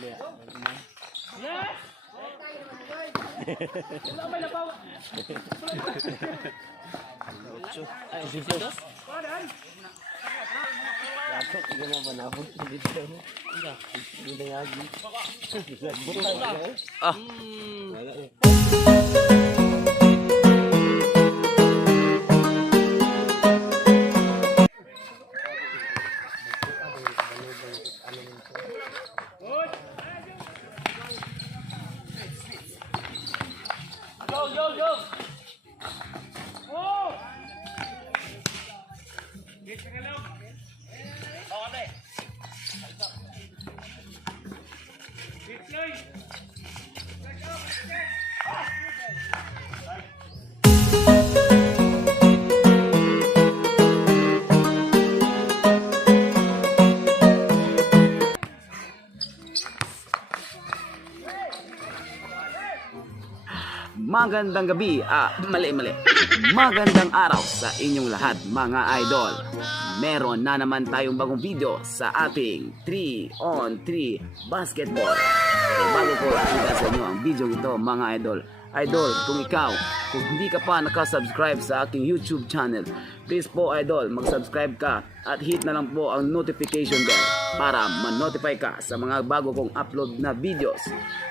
dia. Yes! Wala may labaw. Ay, sisos. Ako tiga na banabog dito. Hindi lagi. Ah. Wala eh. Magandang gabi, mali. Magandang araw sa inyong lahat mga idol. Meron na naman tayong bagong video sa ating 3-on-3 basketball. So bago ko ipakita sa inyo ang video ito mga idol. Idol, kung hindi ka pa nakasubscribe sa aking YouTube channel, please po idol, mag-subscribe ka at hit na lang po ang notification bell para ma-notify ka sa mga bago kong upload na videos.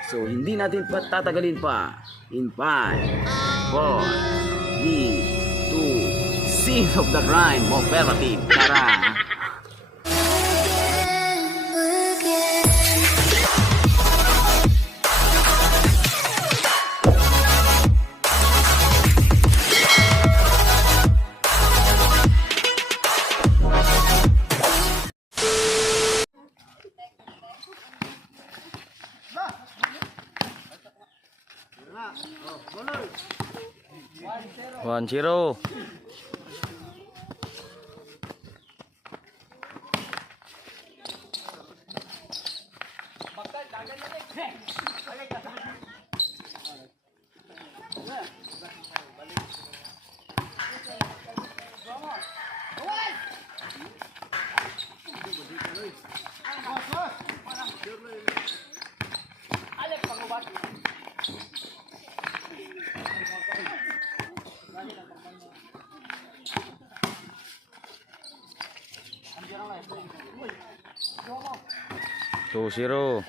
So hindi natin patatagalin pa. In 5, 4, 3, 2, Scene of the Crime Operative. Tara! One zero. Two zero.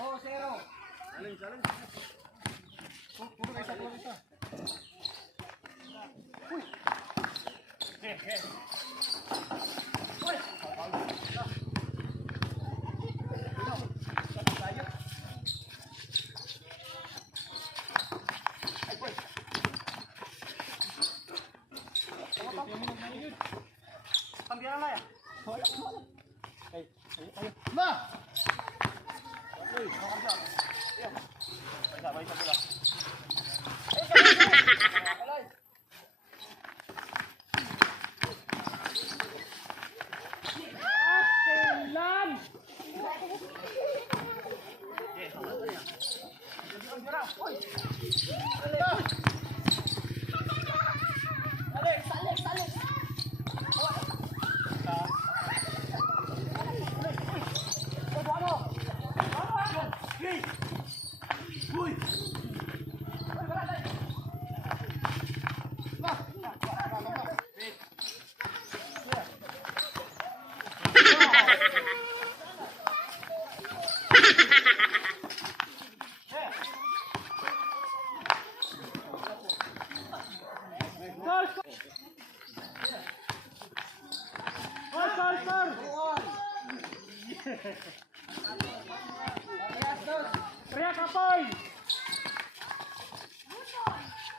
Teriak apoy!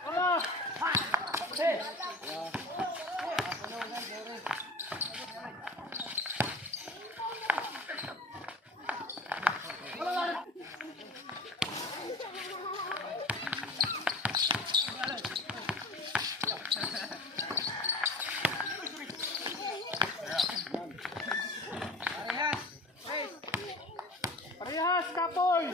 Allah! Hei! Parehas kapoy!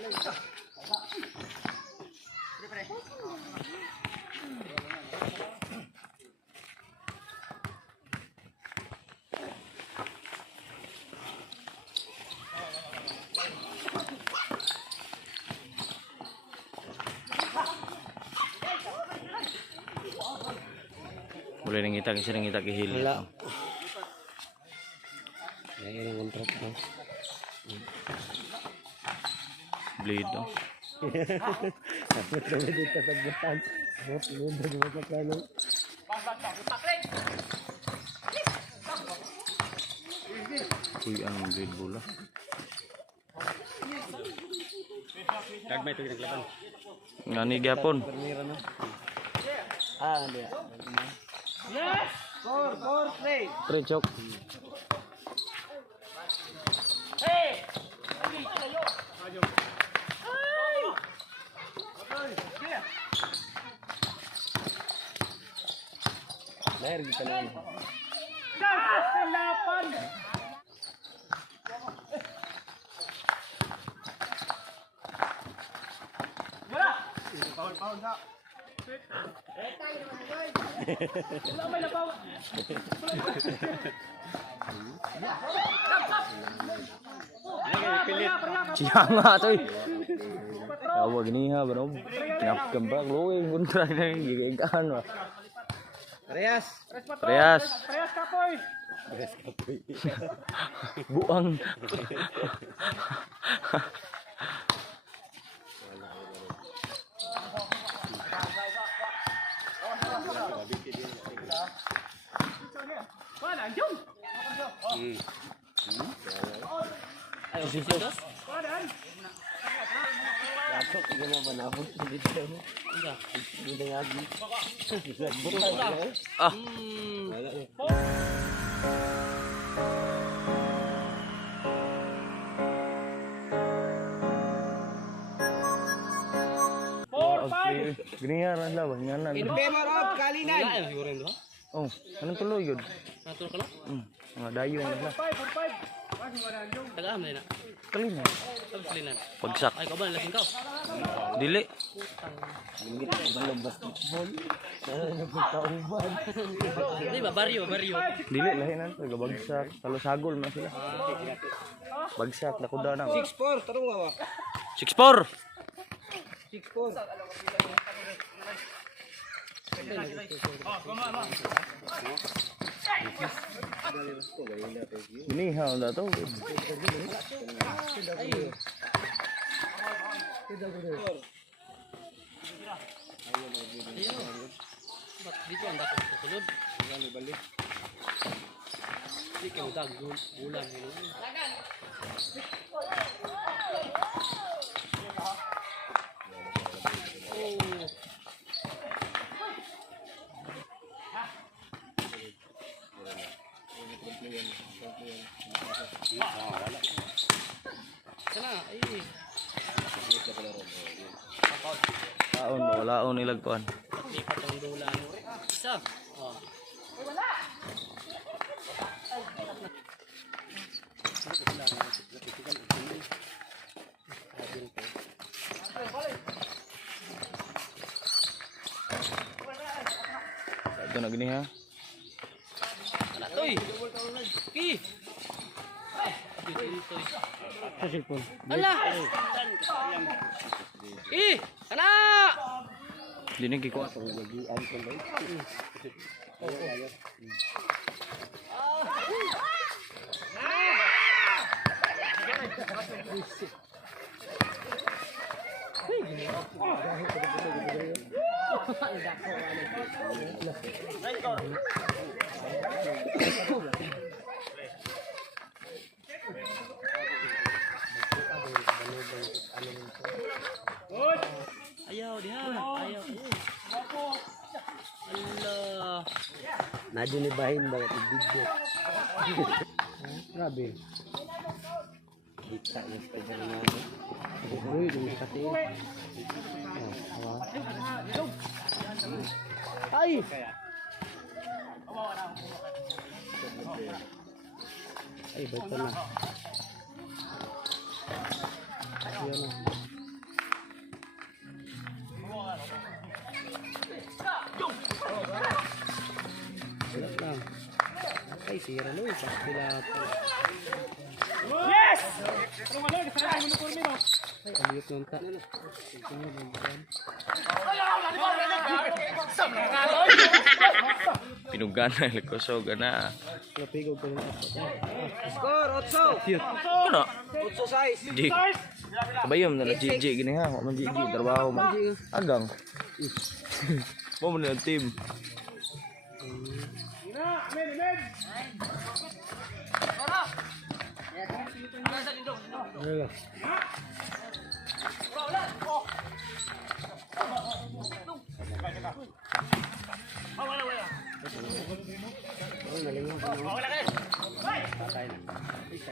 Boleh nang kita kasi nang kita kihili. Wala. Yan ang kontrak ko. Bleed. Oh. Dapat naman dito sa butan. Dapat naman mo sa plano. Uy, ang bleed bola. Kagmay ito ginaglaban. Ngani gyapon. Permira na. Ah, hindi. Yes! Pre chok. Hey! Lahir kita na. Kasilapan! Wala! Paul na. Wala may nabawa. Siya nga to eh. Tawag niya ba no? Kinapkambak luwing kontra na gigigaan ba. Reyes. Preyas. Preyas kapoy! Buang. Wala, anjong! Wala, Lapok, hindi mo ba nahon dito? Hindi na lagi. Ah. Wala eh. Okay. Giniya ra lawa ngana. Marop, kalinan! Oh, anong tuloy yun? Natul ka lang? Mga dayo na. 5. Tagaan na. Kali na. Pagpilinan. Pagsak. Ay, ikaw ba nalasing ka? Dili. Hindi ka ba basketball? Sana nagpagkauban. Di ba? Baryo. Dili lahi na to bagsak. Talo sagol man sila. Bagsak na kuda na. 6-4, tarong awa. 6-4. 6-4. Ginihaw na to. Ba't dito ang dapat susunod? Hindi kayo ulang. Oh. Sana, ay. Taon wala nilagkuan. Lipat ang dulan. Isa. Oh. Ito na giniha. Wala toy. Ki. Ala. Ana. Dini gikuha. Ayaw diha. Ayaw. Allah. Nadyo ni bahin ba ito video? Grabe. Kita yung spider niya. Uy, yung pati. Ay! Ay, ba't na? Yan na. Ay, sira lo. Sila po. Yes! Pero wala, kasi na yung uniforme mo. Ay, aliyot nung ta. Pinugana ko so gana. Napigog ko ng apat. Score, 8. Ano? 8-6. Jig. Kabayom na GG gini ha. Wa man GG trabaho man. Agang. Mo man ang team.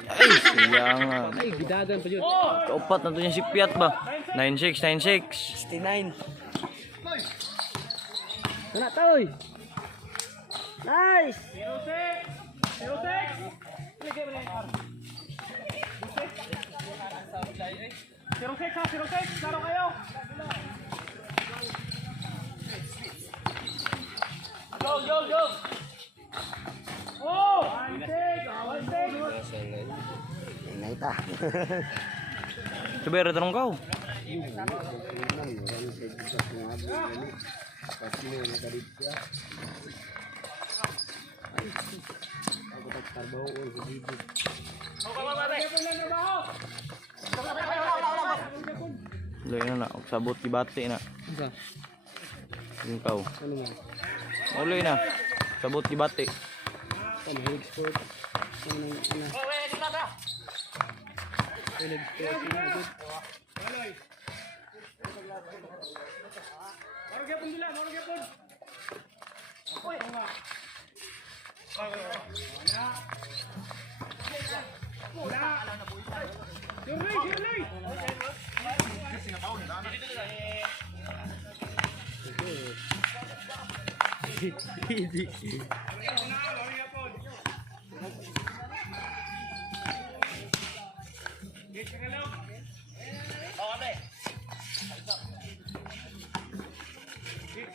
Ay, sayang. Ay, gidagan pa yun. Kaupat na to niya si Piat ba? 9-6, 9-6. 69. Wala toy. Nice! 06 ha, 06. Laro kayo. Go! Oh! 1-6. Naita. Sabi, tanong kau. Loy na og sabot kibati na. Isa. Ikaw. Ano nga? Uloy na. Sabot kibati. Ano, head sport. Ano nang ina? Head sport. Maro gyapon dila, maro gyapon.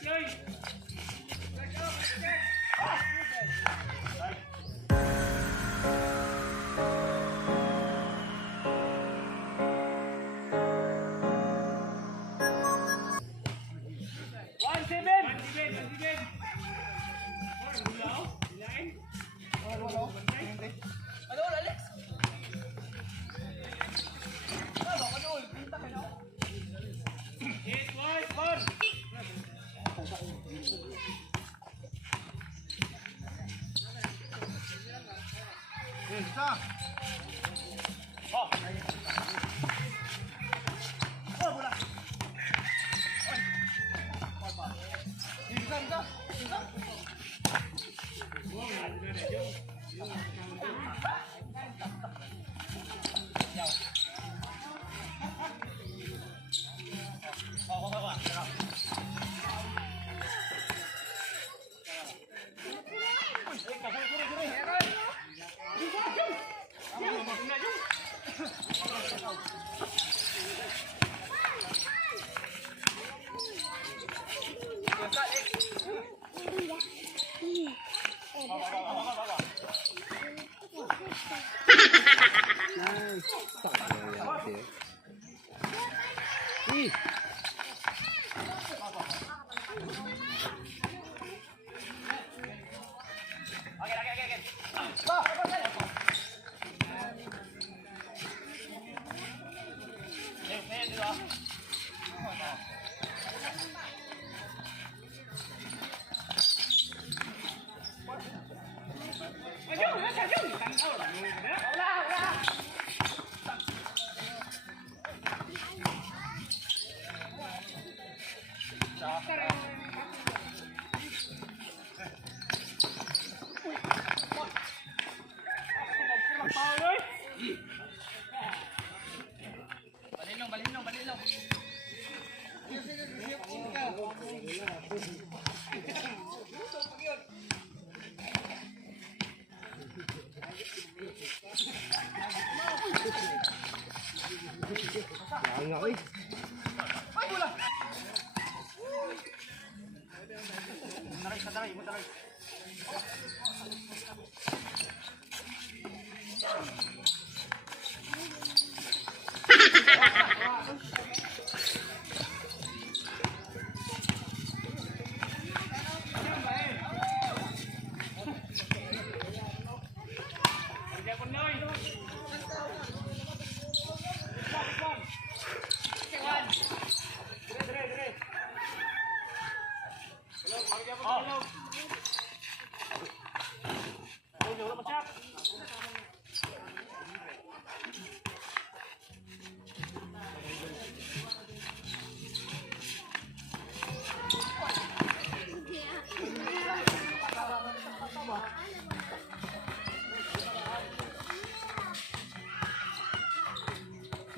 Sirloy!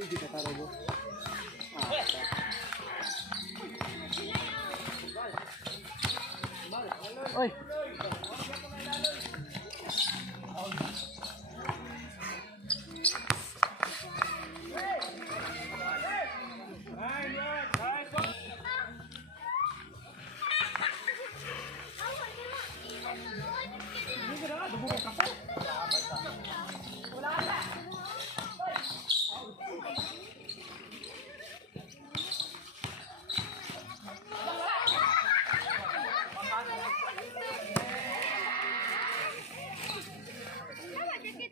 kita taruh. Oi. Jacket.